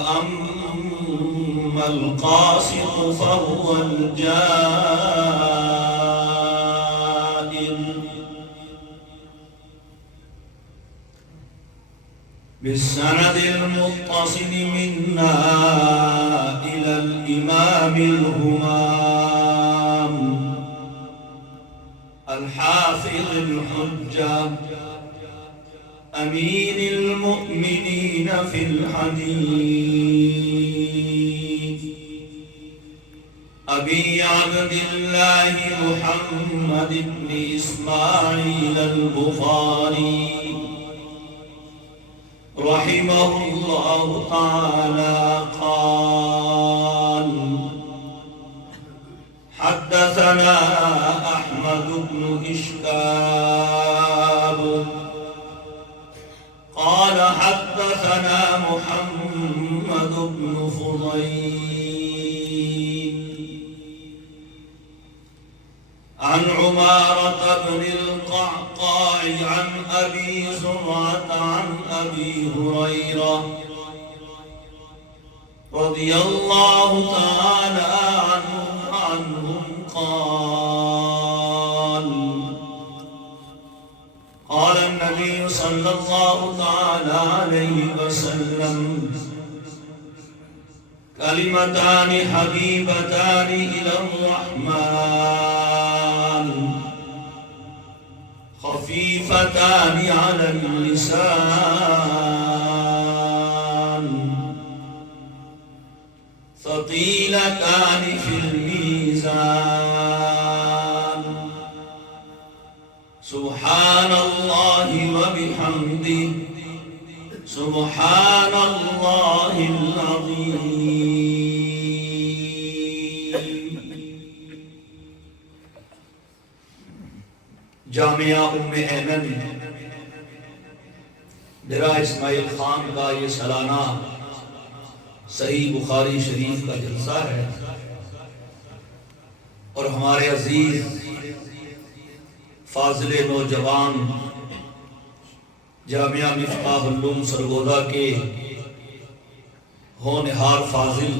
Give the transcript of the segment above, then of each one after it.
وأما القاسط فهو الجائر بالسند المتصل منا إلى الإمام الهمام الحافظ الحجة أمين المؤمنين في الحديث أبي عبد الله محمد بن إسماعيل البخاري رحمه الله تعالى قال حدثنا أحمد بن إشكاب قال حدثنا محمد بن فضيل عن عمارة بن القعقاع عن أبي زرعة عن أبي هريرة رضي الله تعالى عنهم قال النبي صلى الله تعالى عليه وسلم كلمتان حبيبتان إلى الرحمن خفيفتان على اللسان ثقيلتان في الميزان سبحان الله وبحمده سبحان الله العظيم. جامعہ ام ایمن ڈیرہ اسماعیل خان کا یہ سالانہ صحیح بخاری شریف کا جلسہ ہے اور ہمارے عزیز فاضل نوجوان جامعہ مفتاح العلوم سرگودا کے ہونہار فاضل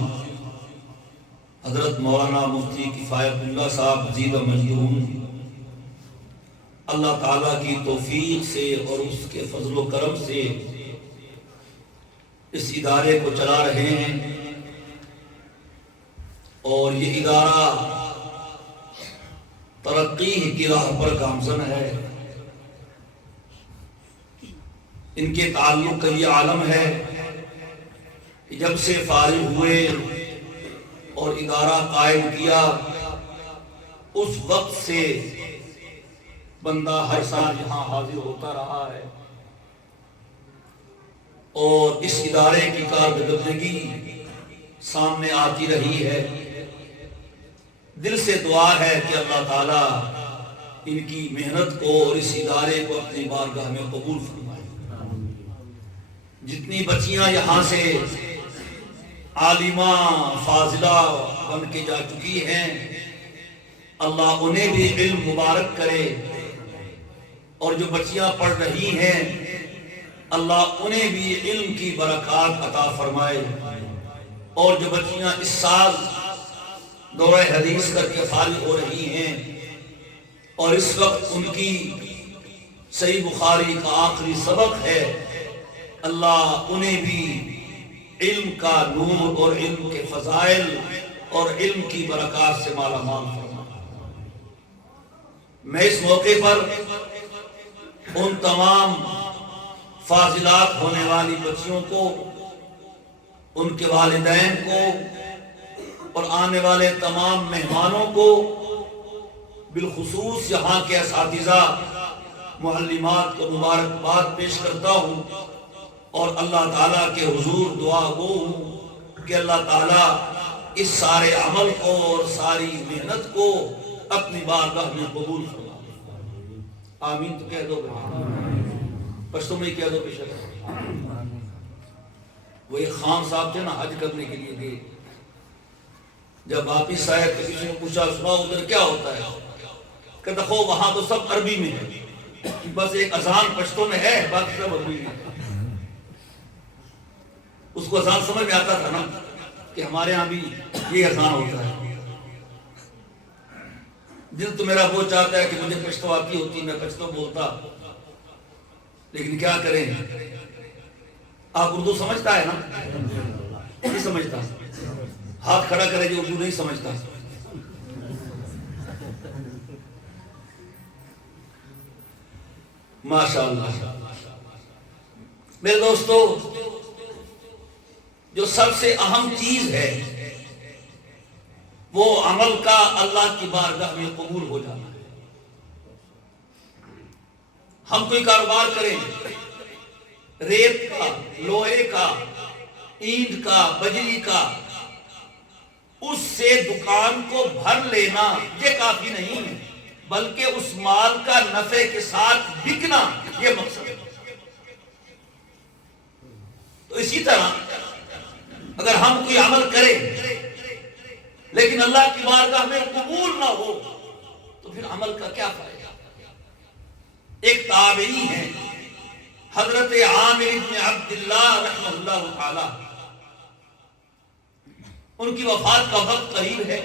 حضرت مولانا مفتی کفایت اللہ صاحب مزید و مجدون اللہ تعالیٰ کی توفیق سے اور اس کے فضل و کرم سے اس ادارے کو چلا رہے ہیں اور یہ ادارہ ترقی کی راہ پر گامزن ہے. ان کے تعلق کا یہ عالم ہے کہ جب سے فارغ ہوئے اور ادارہ قائم کیا اس وقت سے بندہ ہر سال یہاں حاضر ہوتا رہا ہے اور اس ادارے کی کارکردگی سامنے آتی رہی ہے. دل سے دعا ہے کہ اللہ تعالیٰ ان کی محنت کو اور اس ادارے کو اپنی بارگاہ میں قبول فرمائے. جتنی بچیاں یہاں سے عالمہ فاضلہ بن کے جا چکی ہیں اللہ انہیں بھی علم مبارک کرے اور جو بچیاں پڑھ رہی ہیں اللہ انہیں بھی علم کی برکات عطا فرمائے اور جو بچیاں اس سال دورہ حدیث کر کے فارغ ہو رہی ہیں اور اس وقت ان کی صحیح بخاری کا آخری سبق ہے اللہ انہیں بھی علم کا نور اور علم کے فضائل اور علم کی برکات سے مالا مال فرمائے. میں اس موقع پر ان تمام فاضلات ہونے والی بچیوں کو ان کے والدین کو اور آنے والے تمام مہمانوں کو بالخصوص یہاں کے اساتذہ معلمات کو مبارکباد پیش کرتا ہوں اور اللہ تعالیٰ کے حضور دعا گو ہوں کہ اللہ تعالیٰ اس سارے عمل کو اور ساری محنت کو اپنی بارگاہ میں قبول فرمائے. آمین تو کہہ دو پشتوں میں کہہ دو بے شک. وہ ایک خان صاحب تھے نا حج کرنے کے لیے گئے جب واپس آئے تو کسی نے پوچھا سنا ادھر کیا ہوتا ہے کہ دیکھو وہاں تو سب عربی میں ہے بس ایک اذان پشتوں میں ہے باقی سب عربی میں. اس کو اذان سمجھ میں آتا تھا نا کہ ہمارے ہاں بھی یہ اذان ہوتا ہے. دل تو میرا وہ چاہتا ہے کہ مجھے پشتو آتی ہوتی، میں پشتو بولتا، لیکن کیا کریں. آپ اردو سمجھتا ہے نا؟ نہیں سمجھتا. ہاتھ کھڑا کرے جو اردو نہیں سمجھتا. ماشاءاللہ. میرے دوستو، جو سب سے اہم چیز ہے وہ عمل کا اللہ کی بارگاہ میں قبول ہو جانا ہے. ہم کوئی کاروبار کریں، ریت کا، لوہے کا، اینٹ کا، بجلی کا، اس سے دکان کو بھر لینا یہ کافی نہیں ہے، بلکہ اس مال کا نفع کے ساتھ بکنا یہ مقصد ہے. تو اسی طرح اگر ہم کوئی عمل کریں لیکن اللہ کی بارگاہ میں قبول نہ ہو تو پھر عمل کا کیا فائدہ. ایک تابعی ہیں حضرت عامر بن عبداللہ رحمہ اللہ تعالی، ان کی وفات کا وقت قریب ہے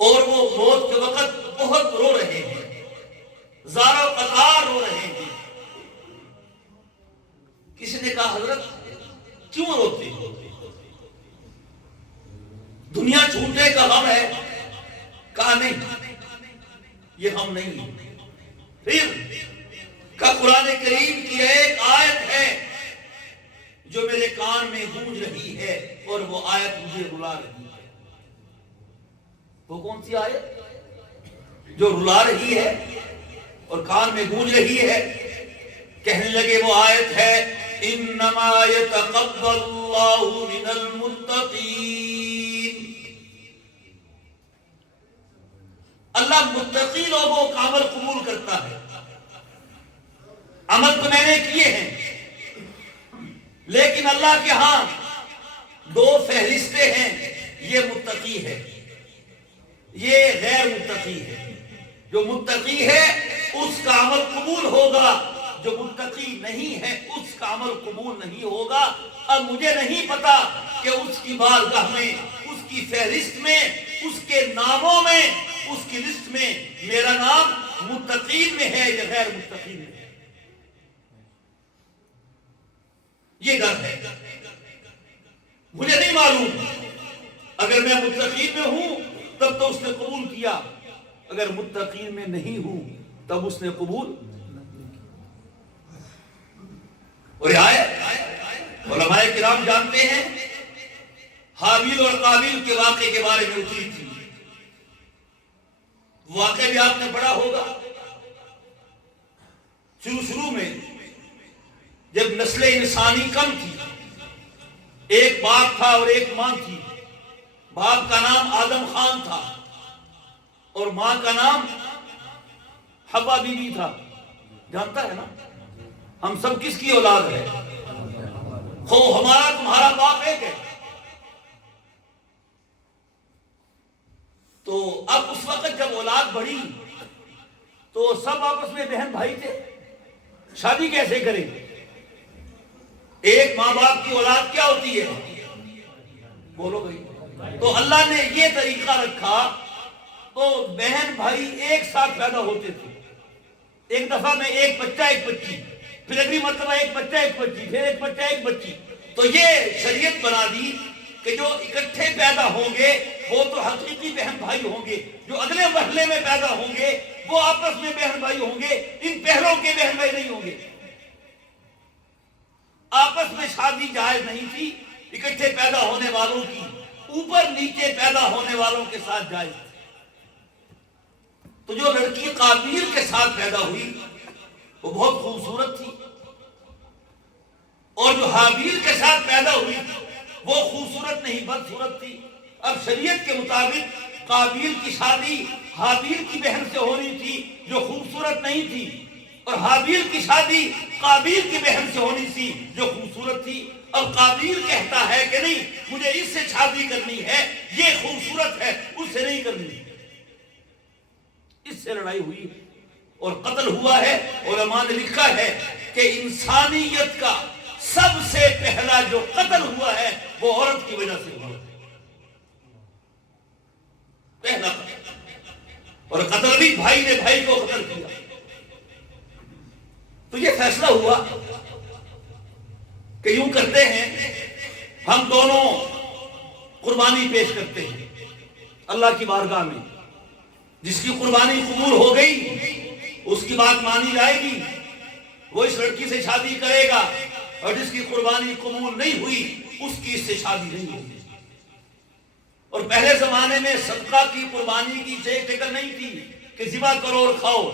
اور وہ موت کے وقت بہت رو رہے ہیں، زار و قطار رو رہے ہیں. کسی نے کہا حضرت کیوں روتے ہیں؟ دنیا چھوٹنے کا غم ہے. کہا نہیں، یہ غم نہیں ہے. پھر کہ قرآن کریم کی ایک آیت ہے جو میرے کان میں گونج رہی ہے اور وہ آیت مجھے رلا رہی ہے. وہ کون سی آیت جو رلا رہی ہے اور کان میں گونج رہی ہے؟ کہنے لگے وہ آیت ہے انما یتقبل اللہ من المتقین. اللہ متقی لوگوں کا عمل قبول کرتا ہے. عمل تو میں نے کیے ہیں لیکن اللہ کے ہاں دو فہرستیں ہیں، یہ متقی ہے، یہ غیر متقی ہے. جو متقی ہے اس کا عمل قبول ہوگا، جو متقی نہیں ہے اس کا عمل قبول نہیں ہوگا. اب مجھے نہیں پتا کہ اس کی بارگاہ میں، اس کی فہرست میں، اس کے ناموں میں، اس کی لسٹ میں میرا نام متقین میں ہے یا غیر متقین میں ہے. یہ ڈر ہے، مجھے نہیں معلوم. اگر میں متقین میں ہوں تب تو اس نے قبول کیا، اگر متقین میں نہیں ہوں تب اس نے قبول. اور علماء کرام جانتے ہیں حابیل اور قابیل کے واقعے کے بارے میں اتری تھی. واقعہ بھی آپ نے پڑھا ہوگا. شروع میں جب نسل انسانی کم تھی، ایک باپ تھا اور ایک ماں تھی. باپ کا نام آدم خان تھا اور ماں کا نام حوا بی بی تھا. جانتا ہے نا ہم سب کس کی اولاد ہے؟ خو ہمارا تمہارا باپ ایک ہے. تو اب اس وقت جب اولاد بڑھی تو سب آپس میں بہن بھائی تھے، شادی کیسے کریں؟ ایک ماں باپ کی اولاد کیا ہوتی ہے؟ بولو بھائی. تو اللہ نے یہ طریقہ رکھا تو بہن بھائی ایک ساتھ پیدا ہوتے تھے. ایک دفعہ میں ایک بچہ ایک بچی، پھر اگلی مرتبہ ایک بچہ ایک بچی، پھر ایک بچہ ایک بچی. تو یہ شریعت بنا دی کہ جو اکٹھے پیدا ہوں گے وہ تو حقیقی بہن بھائی ہوں گے، جو اگلے مرحلے میں پیدا ہوں گے وہ آپس میں بہن بھائی ہوں گے. ان پہلوں کے بہن بھائی نہیں ہوں گے. آپس میں شادی جائز نہیں تھی، اکٹھے پیدا ہونے والوں کی اوپر نیچے پیدا ہونے والوں کے ساتھ جائز تھی. تو جو لڑکی قابیل کے ساتھ پیدا ہوئی وہ بہت خوبصورت تھی، اور جو حابیل کے ساتھ پیدا ہوئی وہ خوبصورت نہیں بدصورت تھی. اب شریعت کے مطابق قابیل کی شادی حابیل کی بہن سے ہونی تھی جو خوبصورت نہیں تھی، اور حابیل کی شادی قابیل کی بہن سے ہونی تھی جو خوبصورت تھی. اب قابیل کہتا ہے کہ نہیں مجھے اس سے شادی کرنی ہے، یہ خوبصورت ہے، اس سے نہیں کرنی. اس سے لڑائی ہوئی اور قتل ہوا ہے. علماء نے لکھا ہے کہ انسانیت کا سب سے پہلا گا جو قتل ہوا ہے وہ عورت کی وجہ سے ہوا ہے، پہلا قتل، اور قتل بھی بھائی نے بھائی کو قتل کیا۔ تو یہ فیصلہ ہوا کہ یوں کرتے ہیں، ہم دونوں قربانی پیش کرتے ہیں اللہ کی بارگاہ میں، جس کی قربانی قبول ہو گئی اس کی بات مانی جائے گی، وہ اس لڑکی سے شادی کرے گا، اور جس کی قربانی قبول نہیں ہوئی اس کی اس سے شادی نہیں ہوگی۔ اور پہلے زمانے میں صدقہ کی قربانی کی فکر نہیں تھی کہ ذبح کرو اور کھاؤ،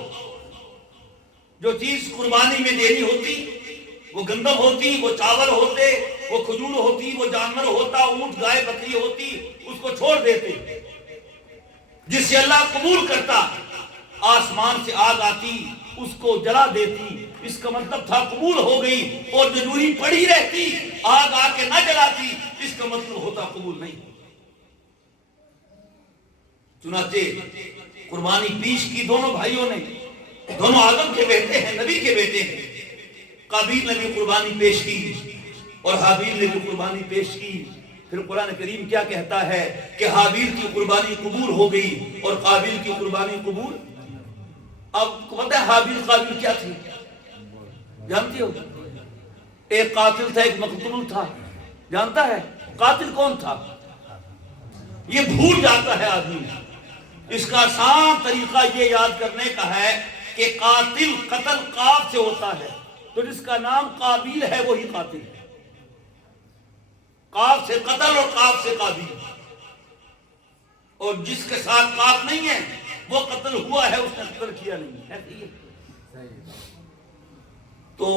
جو چیز قربانی میں دینی ہوتی وہ گندم ہوتی، وہ چاول ہوتے، وہ کھجور ہوتی، وہ جانور ہوتا، اونٹ گائے بکری ہوتی، اس کو چھوڑ دیتے، جس سے اللہ قبول کرتا آسمان سے آگ آتی اس کو جلا دیتی، اس کا مطلب تھا قبول ہو گئی، اور جو یوں ہی پڑی رہتی آگ آ کے نہ جلاتی اس کا مطلب ہوتا قبول نہیں۔ چنانچہ قربانی پیش کی دونوں بھائیوں نے، دونوں آدم کے بیٹے ہیں، نبی کے بیٹے ہیں، قابیل نے بھی قربانی پیش کی اور حابیل نے بھی قربانی پیش کی۔ پھر قرآن کریم کیا کہتا ہے کہ حابیل کی قربانی قبول ہو گئی اور قابیل کی قربانی قبول۔ اب پتہ ہے حابیل قابیل کیا تھی جانتی ہو؟ ایک قاتل تھا، ایک مقتول تھا، جانتا ہے قاتل کون تھا؟ یہ بھول جاتا ہے آدمی۔ اس کا آسان طریقہ یہ یاد کرنے کا ہے کہ قاتل قتل قاف سے ہوتا ہے، تو جس کا نام قابیل ہے وہی قاتل ہے، قاف سے قتل اور قاف سے قابیل، اور جس کے ساتھ قاف نہیں ہے وہ قتل ہوا ہے، اس نے قتل کیا نہیں ہے۔ تو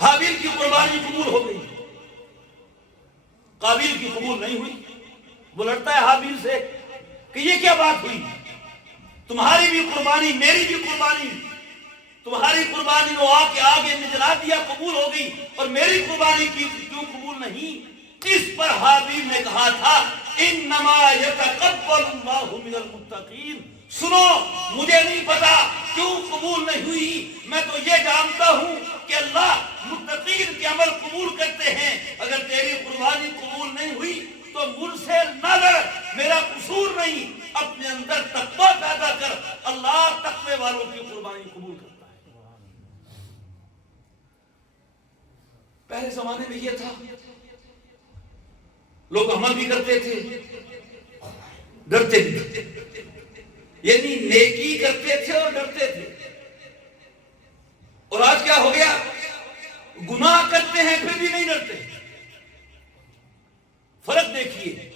حابیل کی قربانی قبول ہو گئی، قابیل کی قبول نہیں ہوئی۔ وہ لڑتا ہے حابیل سے کہ یہ کیا بات ہوئی، تمہاری بھی قربانی میری بھی قربانی، تمہاری قربانی وہ آ کے آگے نے جلا دیا قبول ہو گئی، اور میری قربانی کی کیوں قبول نہیں؟ اس پر حابیل نے کہا تھا انما یتقبل اللہ من المتقین، سنو مجھے نہیں پتا کیوں قبول نہیں ہوئی، میں تو یہ جانتا ہوں کہ اللہ متقین کے عمل قبول کرتے ہیں۔ اگر تیری قربانی قبول نہیں ہوئی تو مجھ سے نہ لڑ، میرا قصور نہیں، اپنے اندر تقوی پیدا کر، اللہ تقوی والوں کی قربانی قبول کرتا ہے۔ پہلے زمانے میں یہ تھا، لوگ عمل بھی کرتے تھے، ڈرتے بھی تھے، یعنی نیکی کرتے تھے اور ڈرتے تھے۔ اور آج کیا ہو گیا، گناہ کرتے ہیں پھر بھی نہیں ڈرتے۔ فرق دیکھیے،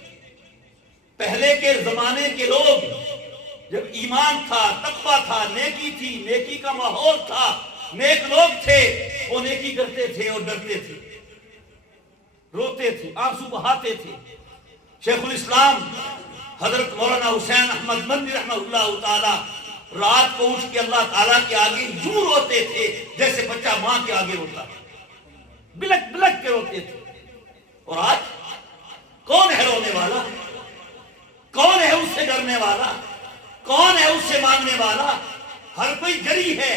پہلے کے زمانے کے لوگ جب ایمان تھا، تقویٰ تھا، نیکی تھی، نیکی کا ماحول تھا، نیک لوگ تھے، وہ نیکی کرتے تھے اور ڈرتے تھے، روتے تھے، آنسو بہاتے تھے۔ شیخ الاسلام حضرت مولانا حسین احمد مدنی رحمہ اللہ تعالی رات کو اٹھ کے اللہ تعالیٰ کے آگے یوں روتے تھے جیسے بچہ ماں کے آگے روتا ہے، بلک بلک کے روتے تھے۔ اور آج کون ہے رونے والا؟ کون ہے اس سے ڈرنے والا؟ کون ہے اس سے مانگنے والا؟ ہر کوئی جری ہے۔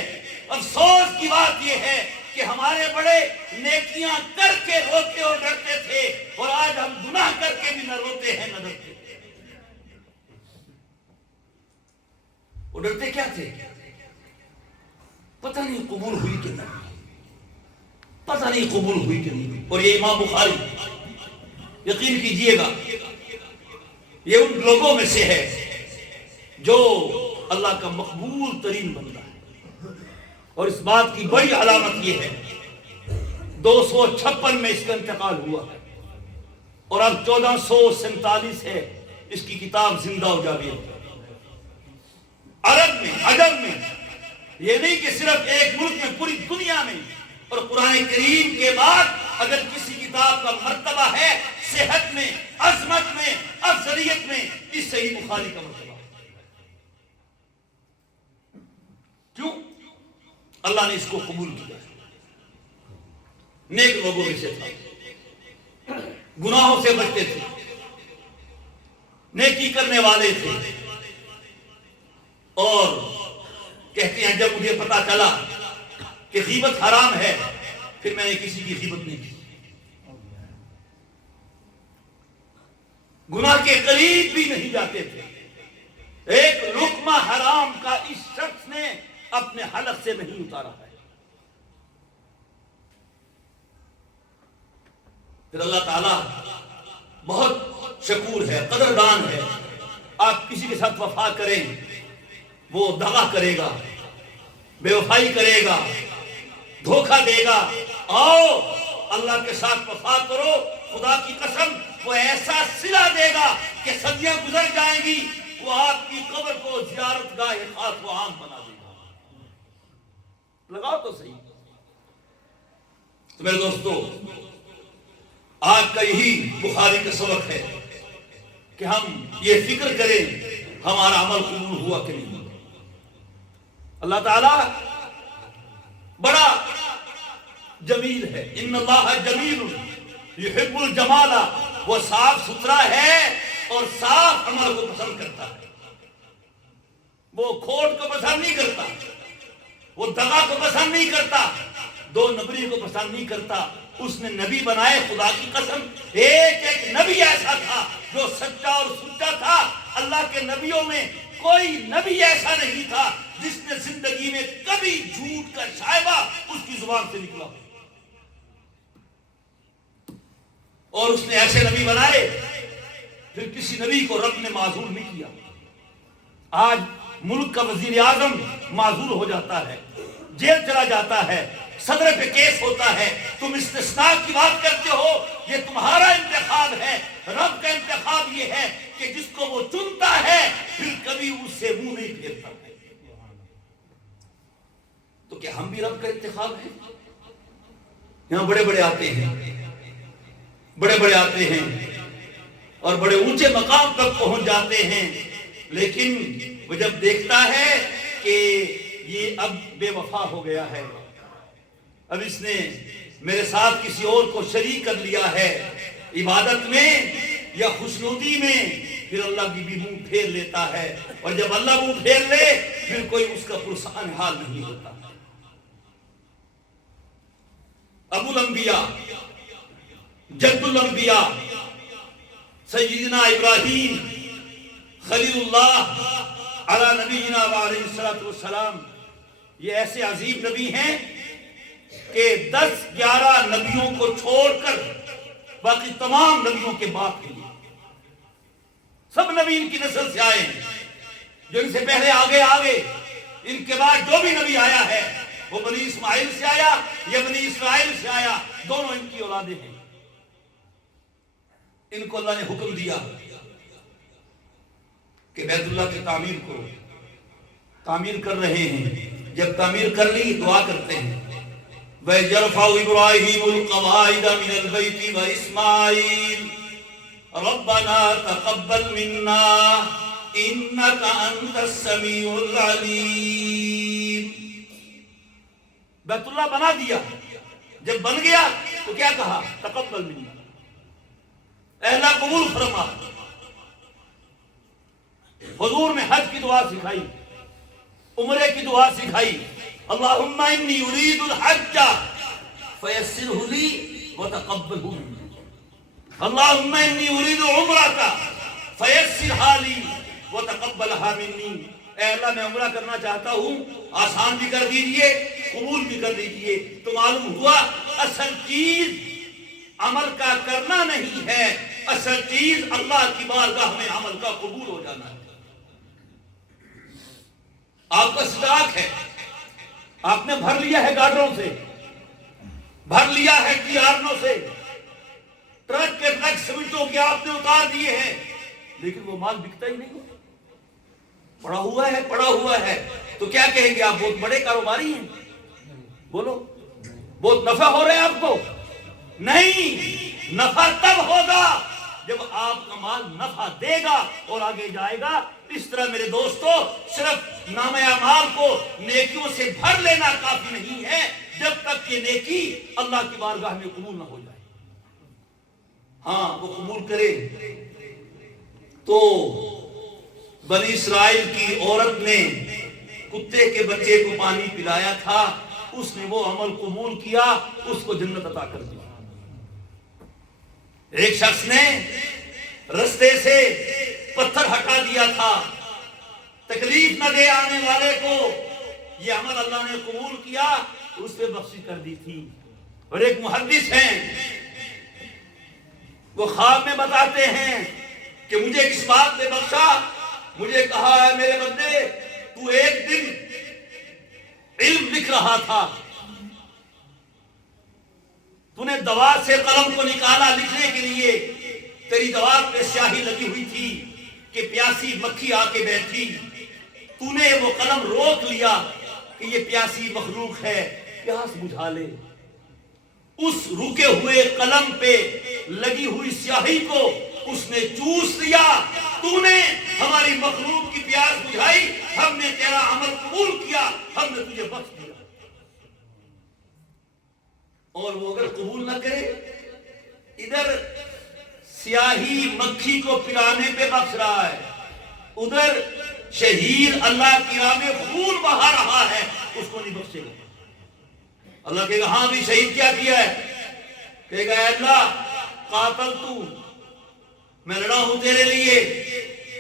افسوس کی بات یہ ہے کہ ہمارے بڑے نیکیاں کر کے روتے اور ڈرتے تھے، اور آج ہم گناہ کر کے بھی نہ روتے ہیں نہ ڈرتے۔ وہ ڈرتے کیا تھے؟ پتہ نہیں قبول ہوئی کہ نہیں، پتہ نہیں قبول ہوئی کہ نہیں۔ اور یہ امام بخاری، یقین کیجئے گا، یہ ان لوگوں میں سے ہے جو اللہ کا مقبول ترین بندہ ہے۔ اور اس بات کی بڑی علامت یہ ہے 256 میں اس کا انتقال ہوا ہے، اور اب 1447 ہے اس کی کتاب زندہ و جاوید ہے۔ عرب میں، عجم میں، یہ نہیں کہ صرف ایک ملک میں، پوری دنیا میں۔ اور قرآن کریم کے بعد اگر کسی کتاب کا مرتبہ ہے صحت میں، عظمت میں، افضلیت میں، اس صحیح بخاری کا مرتبہ ہے۔ کیوں؟ اللہ نے اس کو قبول کیا، نیک لوگوں میں سے تھا، گناہوں سے بچتے تھے، نیکی کرنے والے تھے۔ اور کہتے ہیں جب مجھے پتا چلا کہ غیبت حرام ہے پھر میں نے کسی کی غیبت نہیں کی۔ گناہ کے قریب بھی نہیں جاتے تھے. ایک لقمہ حرام کا اس شخص نے اپنے حلق سے نہیں اتارا ہے. پھر اللہ تعالیٰ بہت شکور ہے، قدردان ہے. آپ کسی کے ساتھ وفا کریں وہ دغا کرے گا، بے وفائی کرے گا، دھوکہ دے گا. آؤ اللہ کے ساتھ وفا کرو، خدا کی قسم وہ ایسا صلہ دے گا کہ صدیاں گزر جائیں گی، وہ آپ کی قبر کو زیارت گاہ خاص و عام بنا دے گا. لگاؤ تو صحیح. تو میرے دوستو، آج کا یہی بخاری کا سبق ہے کہ ہم یہ فکر کریں ہمارا عمل قبول ہوا کہ نہیں. اللہ تعالیٰ بڑا جمیل ہے. ان اللہ جمیل یحب الجمال. وہ صاف ستھرا ہے اور صاف عمل کو پسند کرتا ہے. وہ کھوٹ کو پسند نہیں کرتا، وہ دغا کو پسند نہیں کرتا، دو نبری کو پسند نہیں کرتا. اس نے نبی بنائے، خدا کی قسم ایک ایک نبی ایسا تھا جو سچا اور سچا تھا. اللہ کے نبیوں میں کوئی نبی ایسا نہیں تھا جس نے زندگی میں کبھی جھوٹ کا شائبہ اس کی زبان سے نکلا. اور اس نے ایسے نبی بنائے، پھر کسی نبی کو رب نے معذور نہیں کیا. آج ملک کا وزیر اعظم معذور ہو جاتا ہے، جیل چلا جاتا ہے، صدر پہ کیس ہوتا ہے. تم استثناء کی بات کرتے ہو، یہ تمہارا انتخاب ہے. رب کا انتخاب یہ ہے کہ جس کو وہ چنتا ہے پھر کبھی اس سے منہ نہیں پھیرتا ہے. تو کیا ہم بھی رب کا انتخاب ہیں؟ یہاں بڑے بڑے آتے ہیں، بڑے بڑے آتے ہیں اور بڑے اونچے مقام تک پہنچ جاتے ہیں، لیکن وہ جب دیکھتا ہے کہ یہ اب بے وفا ہو گیا ہے، اب اس نے میرے ساتھ کسی اور کو شریک کر لیا ہے عبادت میں یا خوشنودی میں، پھر اللہ کی بھی منہ پھیر لیتا ہے. اور جب اللہ منہ پھیر لے پھر کوئی اس کا پرسان حال نہیں ہوتا. ابو الانبیاء، جد الانبیاء، سیدنا ابراہیم خلیل اللہ علی نبینا وعلیہ الصلوۃ والسلام، یہ ایسے عظیم نبی ہیں کہ 10-11 نبیوں کو چھوڑ کر باقی تمام نبیوں کے باپ کے لیے سب نبی ان کی نسل سے آئے ہیں. جو ان سے پہلے آگے ان کے بعد جو بھی نبی آیا ہے وہ بنی اسماعیل سے آیا یا بنی اسرائیل سے آیا، دونوں ان کی اولادیں ہیں. ان کو اللہ نے حکم دیا کہ بیت اللہ کی تعمیر کر رہے ہیں. جب تعمیر کر لی دعا کرتے ہیں وَيَرْفَعُ إِبْرَاهِيمُ الْقَوَاعِدَ مِنَ الْبَيْتِ وَإِسْمَاعِيلُ رَبَّنَا تَقَبَّلْ مِنَّا إِنَّكَ أَنْتَ السَّمِيعُ الْعَلِيمُ. بیت اللہ بنا دیا. جب بن گیا تو کیا کہا؟ تقبل منا، اے اللہ قبول فرما. حضور نے حج کی دعا سکھائی، عمرے کی دعا سکھائی. اللہم انی ارید الحج فیسرہ لی وتقبلہ منی. اللہم انی ارید عمرہ فیسرہا لی وتقبلہا منی. اے اللہ میں عمرہ کرنا چاہتا ہوں، آسان بھی کر دیجئے، قبول بھی کر دیجئے. تو معلوم ہوا اصل چیز عمل کا کرنا نہیں ہے، اصل چیز اللہ کی بارگاہ میں عمل کا قبول ہو جانا ہے. آپ کا سٹاک ہے، آپ نے بھر لیا ہے گاڑیوں سے، بھر لیا ہے ٹیارنوں سے، ٹرک کے ٹرک سیمنٹوں کے آپ نے اتار دیے ہیں، لیکن وہ مال بکتا ہی نہیں. پڑا ہوا ہے. تو کیا کہیں گے آپ؟ بہت بڑے کاروباری ہیں، بولو بہت نفع ہو رہا ہے آپ کو. نہیں، نفع تب ہوگا جب آپ کا مال نفع دے گا اور آگے جائے گا. اس طرح میرے دوستو، صرف نام اعمال کو نیکیوں سے بھر لینا کافی نہیں ہے جب تک یہ نیکی اللہ کی بارگاہ میں قبول نہ ہو جائے. ہاں وہ قبول کرے تو بنی اسرائیل کی عورت نے کتے کے بچے کو پانی پلایا تھا، اس نے وہ عمل قبول کیا، اس کو جنت عطا کر دی. ایک شخص نے رستے سے پتھر ہٹا دیا تھا، تکلیف نہ دے آنے والے کو، یہ عمل اللہ نے قبول کیا، اس پہ بخشش کر دی تھی۔ اور ایک محدث ہیں، وہ خواب میں بتاتے ہیں کہ مجھے کس بات نے بخشا، مجھے کہا ہے میرے بندے تو ایک دن علم لکھ رہا تھا، تو نے دوات سے قلم کو نکالا لکھنے کے لیے، تیری دوات پہ سیاہی لگی ہوئی تھی کہ پیاسی مکھی آ کے بیٹھی، تو نے وہ قلم روک لیا کہ یہ پیاسی مخلوق ہے، پیاس بجھا لے۔ اس رکے ہوئے قلم پہ لگی ہوئی سیاہی کو اس نے چوس لیا، تو نے ہماری مخلوق کی پیاس بجھائی، ہم نے تیرا عمل قبول کیا، ہم نے تجھے بخش دیا۔ اور وہ اگر قبول نہ کرے، ادھر سیاہی مکھی کو پلانے پہ بخش رہا ہے، ادھر شہید اللہ کی راہ میں خون بہا رہا ہے، اس کو نہیں بخشے گا۔ اللہ کہے گا ہاں بھی شہید کیا ہے؟ کہے گا اے اللہ قاتل تو، میں لڑا ہوں تیرے لیے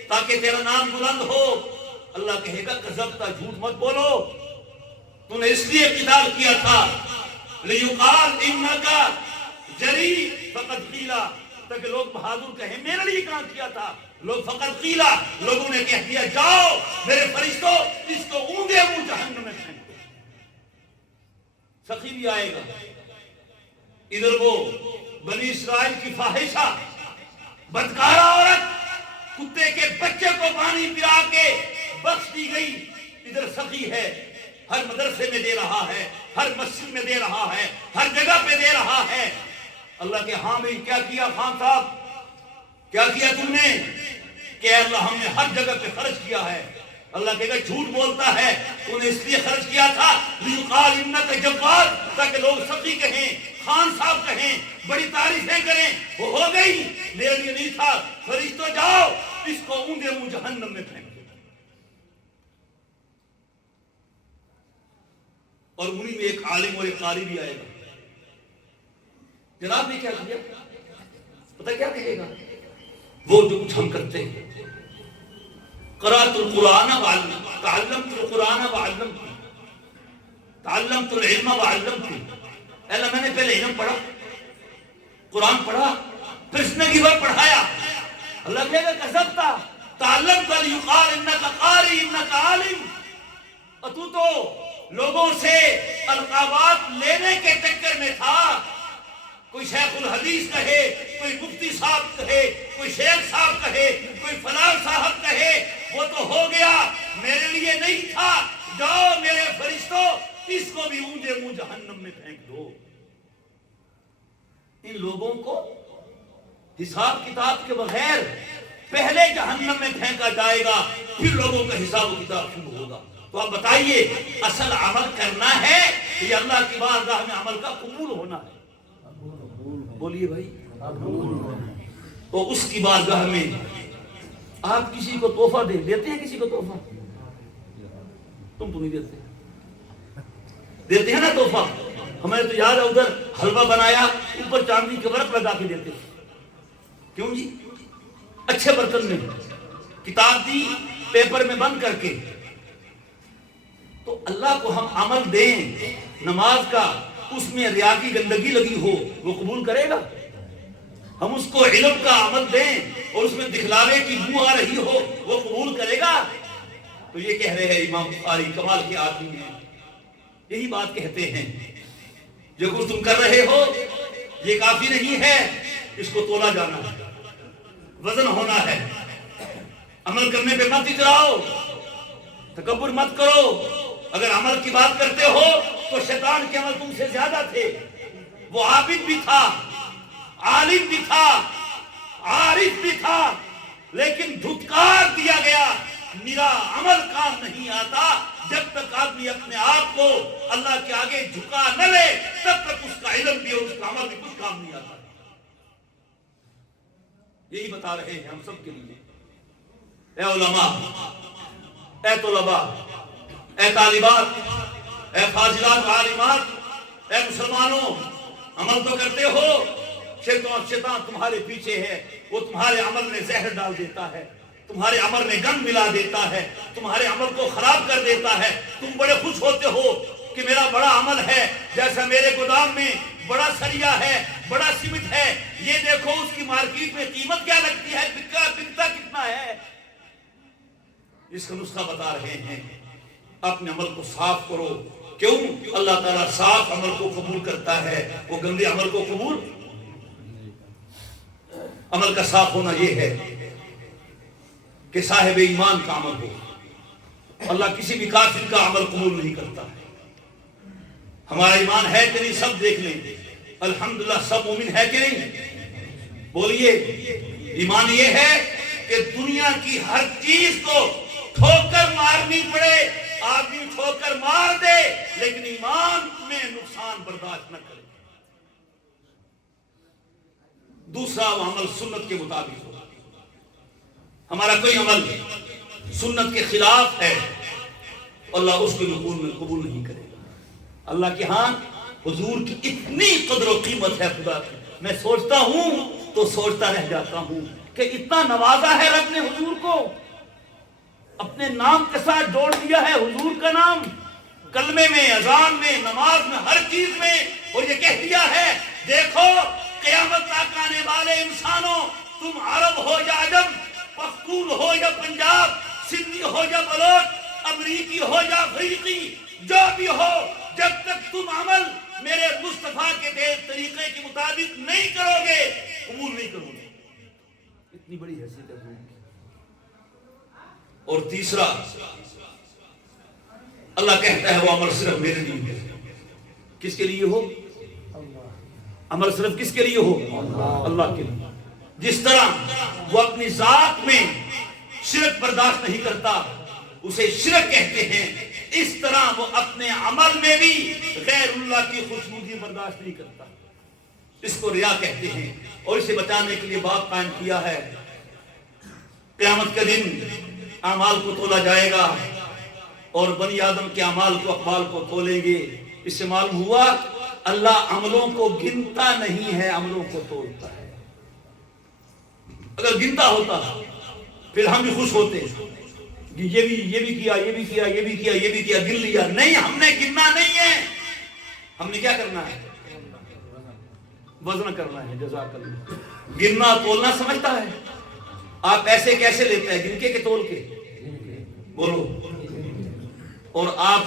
تاکہ تیرا نام بلند ہو۔ اللہ کہے گا کذبت، جھوٹ مت بولو، تو نے اس لیے قتال کیا تھا، لیقال انکا جری فقد قیلا، تاکہ لوگ بہادر کہیں میرے لیے کام کیا تھا۔ لوگ فقط قیلا، لوگوں نے کہہ دیا جاؤ میرے فرشتوں اس کو اونگے منہ جہنم میں پھینک دو۔ سخی بھی آئے گا، ادھر وہ بنی اسرائیل کی فاحشہ بدکارہ عورت کتے کے بچے کو پانی پلا کے بخش دی گئی، ادھر سخی ہے، ہر مدرسے میں دے رہا ہے، ہر مسجد میں دے رہا ہے، ہر جگہ پہ دے رہا ہے۔ اللہ کے ہاں بھائی کیا کیا خان صاحب، کیا کیا تم نے؟ کہ اللہ ہم نے ہر جگہ پہ خرچ کیا ہے۔ اللہ کہے گا جھوٹ بولتا ہے، تو نے اس لیے خرچ کیا تھا لیقال انک جبار، تاکہ لوگ سخی کہیں، خان صاحب کہیں، بڑی تعریفیں کریں، وہ ہو گئی، میرے لیے نہیں تھا۔ فرشتوں جاؤ اس کو اونگے منہ جہنم میں پھینک دو۔ اور انہی میں ایک عالم اور ایک قاری بھی آئے گا، جناب نے کیا کیا پتہ کیا کہے گا؟ وہ جو کچھ ہم کرتے ہیں، قرأت القرآن وعلمت، تعلمت القرآن وعلمت، تعلمت العلم وعلمت۔ اے اللہ میں نے پہلے علم پڑھا، قرآن پڑھا، پھر اس نے کی بار پڑھایا۔ اللہ کہے گا کذبتا، تعلمت لیقال انک قاری انک عالم، اور تو لوگوں سے القابات لینے کے چکر میں تھا، کوئی شیخ الحدیث کہے، کوئی مفتی صاحب کہے، کوئی شیخ صاحب کہے، کوئی فلاں صاحب کہے، وہ تو ہو گیا، میرے لیے نہیں تھا۔ جاؤ میرے فرشتوں اس کو بھی اونجے منہ جہنم میں پھینک دو۔ ان لوگوں کو حساب کتاب کے بغیر پہلے جہنم میں پھینکا جائے گا، پھر لوگوں کا حساب و کتاب شروع ہوگا۔ تو آپ بتائیے اصل عمل کرنا ہے کہ اللہ کی بارگاہ میں عمل کا قبول ہونا ہے؟ بولیے بھائی، تو اس کی بارگاہ میں آپ کسی کو تحفہ دیتے ہیں؟ کسی کو تحفہ تم تو نہیں دیتے ہیں نا تحفہ؟ ہمیں تو یاد ہے ادھر حلوہ بنایا، اوپر چاندی کے ورق لگا کے دیتے، کیوں جی؟ اچھے برتن میں کتاب دی پیپر میں بند کر کے۔ تو اللہ کو ہم عمل دیں نماز کا، اس میں ریا کی گندگی لگی ہو، وہ قبول کرے گا؟ ہم اس کو علم کا عمل دیں اور اس میں دکھلاوے کی بو آ رہی ہو، وہ قبول کرے گا؟ تو یہ کہہ رہے ہیں امام بخاری کمال کے آدمی ہیں، یہی بات کہتے ہیں جو کچھ تم کر رہے ہو یہ کافی نہیں ہے، اس کو تولا جانا ہے، وزن ہونا ہے۔ عمل کرنے پہ مت اتراؤ، تکبر مت کرو۔ اگر عمل کی بات کرتے ہو تو شیطان کے عمل تم سے زیادہ تھے، وہ عابد بھی تھا، عالم بھی تھا، عارف بھی تھا، لیکن دھتکار دیا گیا۔ میرا عمل کام نہیں آتا، جب تک آدمی اپنے آپ کو اللہ کے آگے جھکا نہ لے تب تک اس کا علم بھی اور اس کا عمل بھی کچھ کام نہیں آتا۔ یہی بتا رہے ہیں ہم سب کے لیے۔ اے علماء، اے طلباء، اے طالبات، اے فاضلات عالمات، اے مسلمانوں، عمل تو کرتے ہو شیطان تمہارے پیچھے ہے، وہ تمہارے عمل میں زہر ڈال دیتا ہے، تمہارے عمل میں گند ملا دیتا ہے، تمہارے عمل کو خراب کر دیتا ہے۔ تم بڑے خوش ہوتے ہو کہ میرا بڑا عمل ہے، جیسا میرے گودام میں بڑا سریا ہے، بڑا سیمنٹ ہے، یہ دیکھو اس کی مارکیٹ میں قیمت کیا لگتی ہے، بکتا کتنا ہے۔ اس کا نسخہ بتا رہے ہیں، اپنے عمل کو صاف کرو۔ کیوں؟ اللہ تعالیٰ صاف عمل کو قبول کرتا ہے، وہ گندے عمل کو قبول۔ عمل کا صاف ہونا یہ ہے کہ صاحب ایمان کا عمل ہو۔ اللہ کسی بھی کافر کا عمل قبول نہیں کرتا ہے۔ ہمارا ایمان ہے کہ نہیں سب دیکھ لیں، الحمدللہ سب مومن ہے کہ نہیں؟ بولیے، ایمان یہ ہے کہ دنیا کی ہر چیز کو ٹھوکر مارنی پڑے، آدمی ٹھوکر مار دے، لیکن ایمان میں نقصان برداشت نہ کرے۔ دوسرا وہ عمل سنت کے مطابق ہو۔ ہمارا کوئی عمل سنت کے خلاف ہے، اللہ اس کو قبول نہیں کرے گا۔ اللہ کے ہاں حضور کی اتنی قدر و قیمت ہے خدا کی، میں سوچتا ہوں تو سوچتا رہ جاتا ہوں کہ اتنا نوازا ہے رب نے حضور کو، اپنے نام کے ساتھ جوڑ دیا ہے حضور کا نام، کلمے میں، اذان میں، نماز میں، ہر چیز میں، اور یہ کہہ دیا ہے دیکھو قیامت تک آنے والے انسانوں، تم عرب ہو یا عجم، پختون ہو یا پنجاب، سندھی ہو یا بلوچ، امریکی ہو یا افریقی، جو بھی ہو، جب تک تم عمل میرے مصطفیٰ کے طریقے کے مطابق نہیں کرو گے، قبول نہیں کرو گے۔ اتنی بڑی حیثیت ہے حضور کی۔ اور تیسرا، اللہ کہتا ہے وہ عمل صرف میرے لیے ہے۔ کس کے لیے ہو؟ عمل صرف کس کے لیے ہو؟ اللہ کے لیے۔ جس طرح وہ اپنی ذات میں شرک برداشت نہیں کرتا، اسے شرک کہتے ہیں، اس طرح وہ اپنے عمل میں بھی غیر اللہ کی خوشنودی برداشت نہیں کرتا، اس کو ریا کہتے ہیں۔ اور اسے بچانے کے لیے بات قائم کیا ہے، قیامت کے دن اعمال کو تولا جائے گا اور بنی آدم کے اعمال کو، اقوال کو تولیں گے۔ اس سے معلوم ہوا اللہ عملوں کو گنتا نہیں ہے، عملوں کو تولتا ہے۔ اگر گنتا ہوتا پھر ہم بھی خوش ہوتے، یہ بھی کیا، یہ بھی کیا، یہ بھی کیا، یہ بھی کیا، گن لیا۔ نہیں، ہم نے گننا نہیں ہے، ہم نے کیا کرنا ہے؟ وزن کرنا ہے۔ جزاک اللہ۔ گننا تولنا سمجھتا ہے؟ آپ پیسے کیسے لیتے ہیں؟ گن کے کہ تول کے؟ بولو۔ اور آپ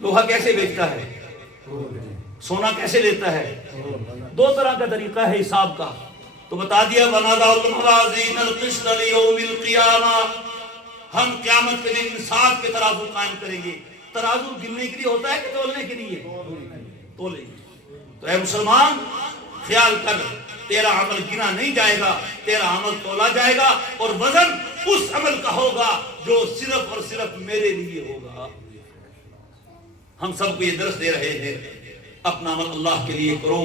لوہا کیسے بیچتا ہے؟ سونا کیسے لیتا ہے؟ دو طرح کا طریقہ ہے حساب کا، تو بتا دیا وَنَضَعُ الْمَوَازِينَ الْقِسْطَ لِيَوْمِ الْقِيَامَةِ، ہم قیامت کے دن انصاف کے ترازو قائم کریں گے۔ ترازو گننے کے لیے ہوتا ہے کہ تولنے کے لیے؟ تولے۔ تو اے مسلمان خیال کر، تیرا عمل گنا نہیں جائے گا، تیرا عمل تولا جائے گا، اور وزن اس عمل کا ہوگا جو صرف اور صرف میرے لیے ہوگا۔ ہم سب کو یہ درس دے رہے ہیں، اپنا عمل اللہ کے لیے کرو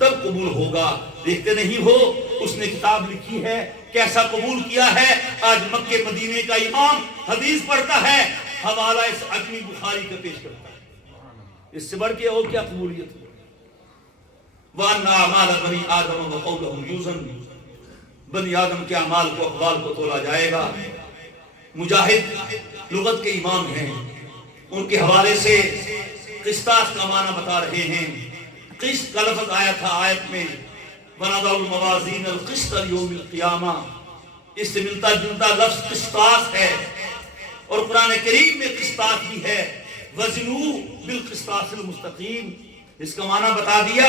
تب قبول ہوگا۔ دیکھتے نہیں ہو اس نے کتاب لکھی ہے، کیسا قبول کیا ہے۔ آج مکے مدینے کا امام حدیث پڑھتا ہے، حوالہ اس عجمی بخاری کا پیش کرتا ہے، اس سے بڑھ کے اور کیا قبولیت ہو۔ وَأَنَّ أَعْمَالَ بَنِي آدَمَ وَقَوْلَهُمْ يُوزَنُ، بنی آدم کے اعمال کو، اقوال کو تولا جائے گا۔ مجاہد لغت کے امام ہیں، ان کے حوالے سے قسطاس کا معنی بتا رہے ہیں۔ قسط کا لفظ آیا تھا آیت میں، وَنَضَعُ الْمَوَازِينَ الْقِسْطَ لِيَوْمِ الْقِيَامَةِ، اس سے ملتا جلتا لفظ قسطاس ہے، اور قرآن کریم میں قسطاس بھی ہے، وَزِنُوا بِالْقِسْطَاسِ الْمُسْتَقِيمِ۔ اس کا معنی بتا دیا۔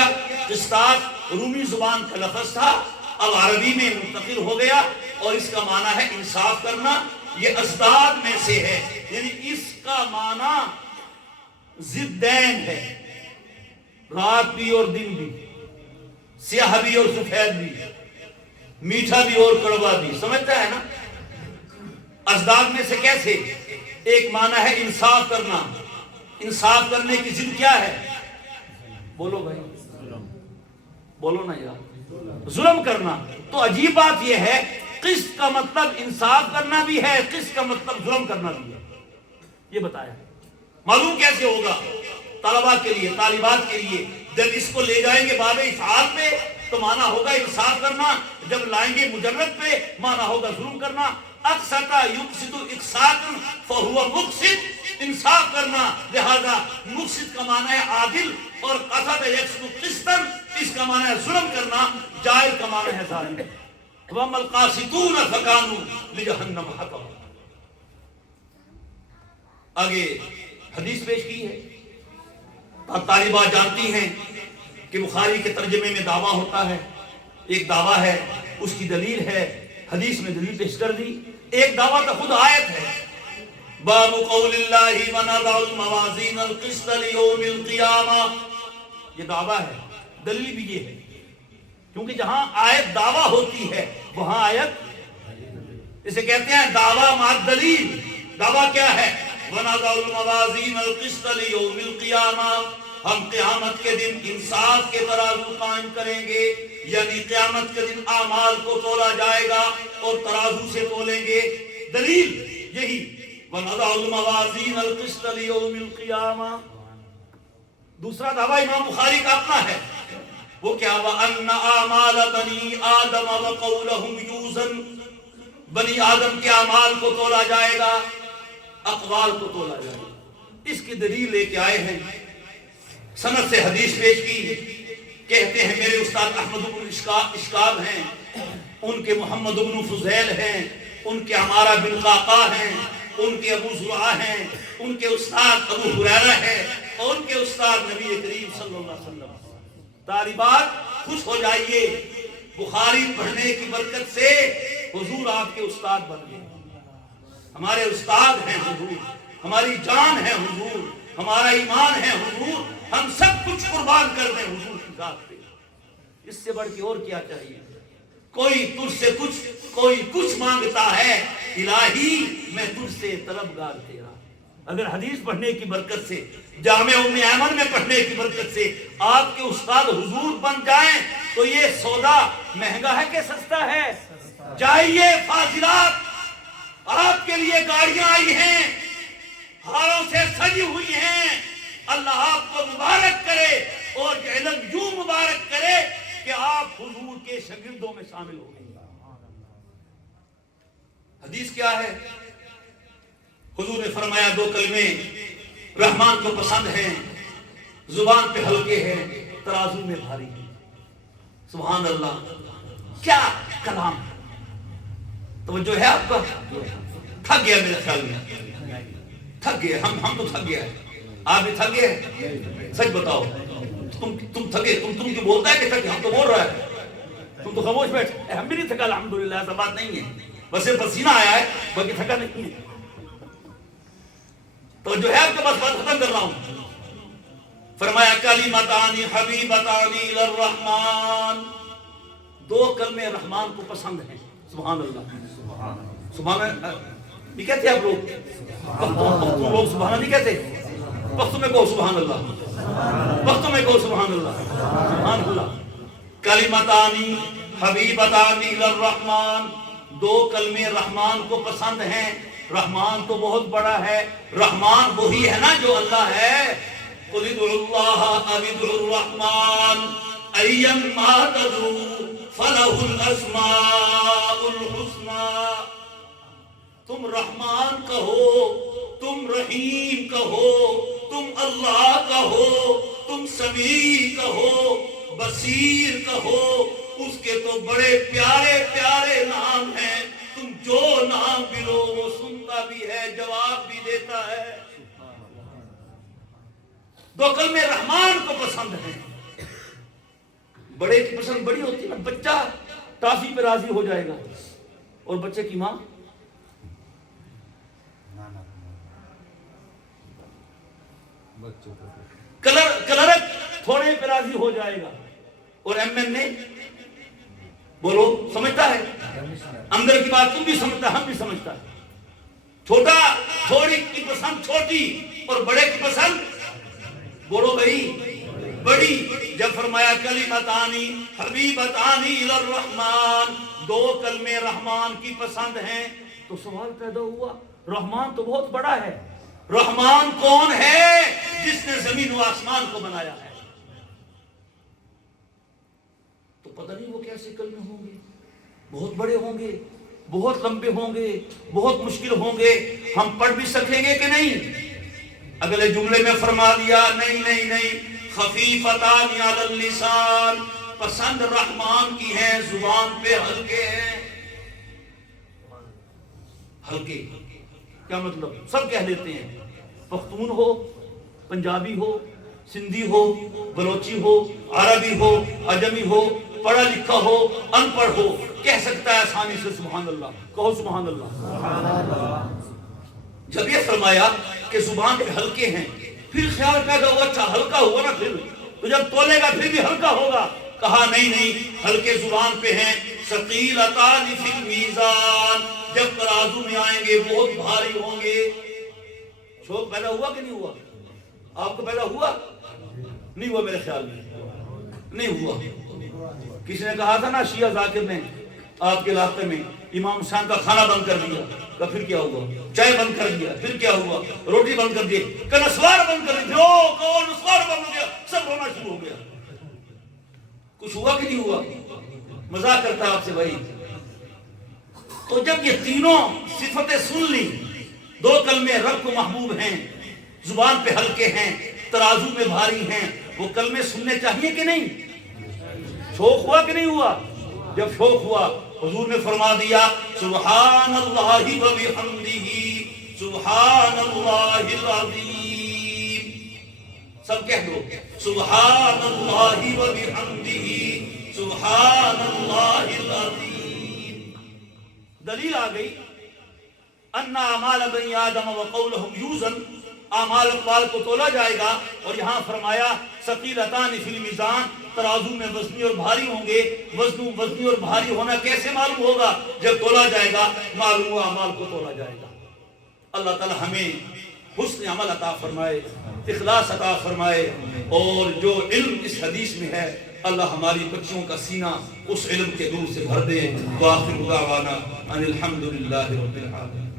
قسطاس رومی زبان کا لفظ تھا، اب عربی میں منتقل ہو گیا، اور اس کا معنی ہے انصاف کرنا۔ یہ ازداد میں سے ہے، یعنی اس کا معنی ضدین ہے، رات بھی اور دن بھی، سیاہ بھی اور سفید بھی، میٹھا بھی اور کڑوا بھی، سمجھتا ہے نا؟ ازداد میں سے کیسے؟ ایک معنی ہے انصاف کرنا۔ انصاف کرنے کی ضد کیا ہے؟ بولو بھائی، بولو نا یار، ظلم کرنا۔ تو عجیب بات یہ ہے، قسط کا مطلب انصاف کرنا بھی ہے، قسط کا مطلب ظلم کرنا بھی ہے۔ یہ بتایا معلوم کیسے ہوگا؟ طلباء کے لیے، طالبات کے لیے جب اس کو لے جائیں گے باب افعال پہ تو مانا ہوگا انصاف کرنا، جب لائیں گے مجرد پہ مانا ہوگا ظلم کرنا۔ اقسط یقسط اقساطا فہو مقسط، انصاف کرنا، لہذا مقسط کا معنی ہے عادل، اور قسط یقسط قسطا اس کا معنی ہے ظلم کرنا، جائر کا معنی ہے ظالم۔ وَأَمَّا الْقَاسِطُونَ فَكَانُوا لِجَهَنَّمَ حَطَبًا۔ آگے حدیث پیش کی ہے، طالبات جانتی ہیں کہ بخاری کے ترجمے میں دعویٰ ہوتا ہے، ایک دعویٰ ہے اس کی دلیل ہے، حدیث میں دلیل پیش کر دی، ایک دعویٰ تو خود آیت ہے، باب قول اللہ وَنَضَعُ الْمَوَازِينَ الْقِسْطَ لِيَوْمِ الْقِيَامَةِ، یہ دعویٰ ہے، دلیل بھی یہ ہے، کیونکہ جہاں آیت دعویٰ ہوتی ہے وہاں آیت، اسے کہتے ہیں دعویٰ مع دلیل۔ دعویٰ کیا ہے؟ وَنَضَعُ الْمَوَازِينَ الْقِسْطَ لِيَوْمِ الْقِيَامَةِ، ہم قیامت کے دن انصاف کے ترازو قائم کریں گے، یعنی قیامت کے دن اعمال کو تولا جائے گا اور ترازو سے تولیں گے۔ دلیل یہی، وَنَضَعُ الْمَوَازِينَ الْقِسْطَ لِيَوْمِ الْقِيَامَةِ۔ دوسرا دعویٰ امام بخاری کا اپنا ہے، وہ کیا؟ وَأَنَّ أَعْمَالَ بَنِي آدَمَ وَقَوْلَهُمْ يُوزَنُ، بنی آدم کے اعمال کو تولا جائے گا، اقوال کو تولا جائے گا۔ اس کی دلیل لے کے آئے ہیں، سند سے حدیث پیش کی، کہتے ہیں میرے استاد احمد بن اشکاب ہیں، ان کے محمد بن فضیل ہیں، ان کے عمارہ بن قعقاع ہیں، ان کے ابو زرعہ ہیں، ان کے استاد ابو ہریرہ ہیں، اور ان کے استاد نبی کریم صلی اللہ علیہ وسلم۔ طالبات خوش ہو جائیے، بخاری پڑھنے کی برکت سے حضور آپ کے استاد بن گئے، ہمارے استاد ہیں حضور، ہماری جان ہے حضور، ہمارا ایمان ہے حضور، ہم سب کچھ قربان کر دیں حضور کی ذات پہ، اس سے بڑھ کے اور کیا چاہیے؟ کوئی تجھ سے کوئی کچھ مانگتا ہے، الہی میں تجھ سے طلبگار تیرا۔ اگر حدیث پڑھنے کی برکت سے، جامع ام ایمن میں پڑھنے کی برکت سے آپ کے استاد حضور بن جائیں تو یہ سودا مہنگا ہے کہ سستا ہے؟ جائیے فاضلات، آپ کے لیے گاڑیاں آئی ہیں، ہاروں سے سجی ہوئی ہیں، اللہ آپ کو مبارک کرے اور علم یوں مبارک کرے کہ آپ حضور کے شاگردوں میں شامل ہو گئے۔ حدیث کیا ہے؟ حضور نے فرمایا دو کلمے رحمان کو پسند ہیں، زبان پہ ہلکے ہیں، ترازو میں بھاری ہیں۔ سبحان اللہ، کیا کلام، توجہ ہے آپ کا؟ تھک گیا میرے خیال میں، تھک گئے ہم تو تھک گیا ہے، آپ بھی تھک گئے؟ سچ بتاؤ، تم تھکے؟ تم کیوں بولتا ہے کہ تھکے؟ ہم تو بول رہا ہے، تم تو خاموش بیٹھ۔ ہم بھی نہیں تھکا الحمدللہ، ایسا بات نہیں ہے، بس یہ پسینہ آیا ہے، باقی تھکا نہیں ہے۔ تو جو ہے آپ کے پاس بات ختم کر رہا ہوں۔ فرمایا کلمتان حبیبتان الی الرحمن، دو کلمے رحمان کو پسند ہیں۔ سبحان اللہ، سبحان اللہ، یہ کہتے ہیں آپ لوگ؟ پختون لوگ سبحان اللہ نہیں کہتے؟ پختوں میں کہو سبحان اللہ، پختوں میں کہو سبحان اللہ، سبحان اللہ۔ کلمتان حبیبتان الی الرحمن، دو کلمے رحمان کو پسند ہیں۔ رحمان تو بہت بڑا ہے، رحمان وہی ہے نا جو اللہ ہے۔ قُلِ ادْعُوا اللَّهَ أَوِ ادْعُوا الرَّحْمَٰنَ أَيًّمَّا تَدْعُوا فَلَهُ الْأَسْمَاءُ الْحُسْنَىٰ، تم رحمان کہو، تم رحیم کہو، تم اللہ کہو، تم سمیع کہو، بصیر کہو، اس کے تو بڑے پیارے پیارے نام ہیں، تم جو نام بھی لو وہ سنتا بھی ہے، جواب بھی دیتا ہے۔ دو کلمے رحمان کو پسند ہیں۔ بڑے کی پسند بڑی ہوتی ہے، بچہ ٹافی پہ راضی ہو جائے گا، اور بچے کی ماں کلرک تھوڑے پہ راضی ہو جائے گا، اور ایم این نے بولو سمجھتا ہے، اندر کی بات تم بھی سمجھتا، ہم بھی سمجھتا ہے۔ چھوٹا تھوڑی کی پسند چھوٹی، اور بڑے کی پسند بولو بھائی بڑی۔ جب فرمایا کلمتانی حبیبتانی الی الرحمن، دو کلمے رحمان کی پسند ہیں، تو سوال پیدا ہوا رحمان تو بہت بڑا ہے، رحمان کون ہے؟ جس نے زمین و آسمان کو بنایا ہے۔ تو پتہ نہیں وہ کیسے کلمے ہوں گے، بہت بڑے ہوں گے، بہت لمبے ہوں گے، بہت مشکل ہوں گے، ہم پڑھ بھی سکیں گے کہ نہیں؟ اگلے جملے میں فرما دیا نہیں، خفیفتان علی اللسان، پسند رحمان کی ہیں، زبان پہ ہلکے ہیں۔ ہلکے کیا مطلب؟ سب کہہ لیتے ہیں، پختون ہو، پنجابی ہو، سندھی ہو، بلوچی ہو، عربی ہو، عجمی ہو، پڑھا لکھا ہو، ان پڑھ ہو، کہہ سکتا ہے آسانی سے سبحان اللہ۔ کہو سبحان اللہ۔ جب یہ فرمایا کہ زبان پہ ہلکے ہیں، پھر خیال پیدا ہوا اچھا ہلکا ہوا نا، پھر تو جب تولے گا پھر بھی ہلکا ہوگا۔ کہا نہیں، ہلکے زبان پہ ہیں، ثقیلتان فی المیزان، جب ترازو میں آئیں گے بہت بھاری ہوں گے۔ شوق پیدا ہوا کہ نہیں ہوا؟ آپ کو پیدا ہوا؟ نہیں ہوا، میرے خیال میں نہیں ہوا۔ کسی نے کہا تھا نا شیعہ ذاکر نے آپ کے علاقے میں امام حسین کا کھانا بند کر دیا، کہ پھر کیا ہوا؟ چائے بند کر دیا، پھر کیا ہوا؟ روٹی بند کر دی، کہ نسوار بند کر دی، نسوار بند ہو گیا، سب رونا شروع ہو گیا۔ کچھ ہوا کہ نہیں ہوا؟ مزاق کرتا ہے آپ سے بھائی۔ تو جب یہ تینوں صفتیں سن لی، دو کلمے رب کو محبوب ہیں، زبان پہ ہلکے ہیں، ترازو میں بھاری ہیں، وہ کلمے سننے چاہیے کہ نہیں؟ شوق ہوا کہ نہیں ہوا؟ جب شوق ہوا حضور نے فرما دیا سبحان اللہ و بحمدہ سبحان اللہ العظیم۔ سب کہہ دو سبحان اللہ و بحمدہ سبحان اللہ العظیم۔ دلیل آ گئی ان اعمال بنی آدم وقولہم یوزن، اعمال اقوال کو تولا جائے گا، اور یہاں فرمایا ثقیلتان فی المیزان، ترازو میں وزنی اور بھاری ہوں گے۔ وزنی اور بھاری ہونا کیسے معلوم ہوگا؟ جب تولا جائے گا، معلوم ہوا اعمال کو تولا جائے گا۔ اللہ تعالی ہمیں حسن عمل عطا فرمائے، اخلاص عطا فرمائے، اور جو علم اس حدیث میں ہے اللہ ہماری بچیوں کا سینہ اس علم کے نور سے بھر دے۔ وآخر دعوانا ان الحمد للہ رب العالمین۔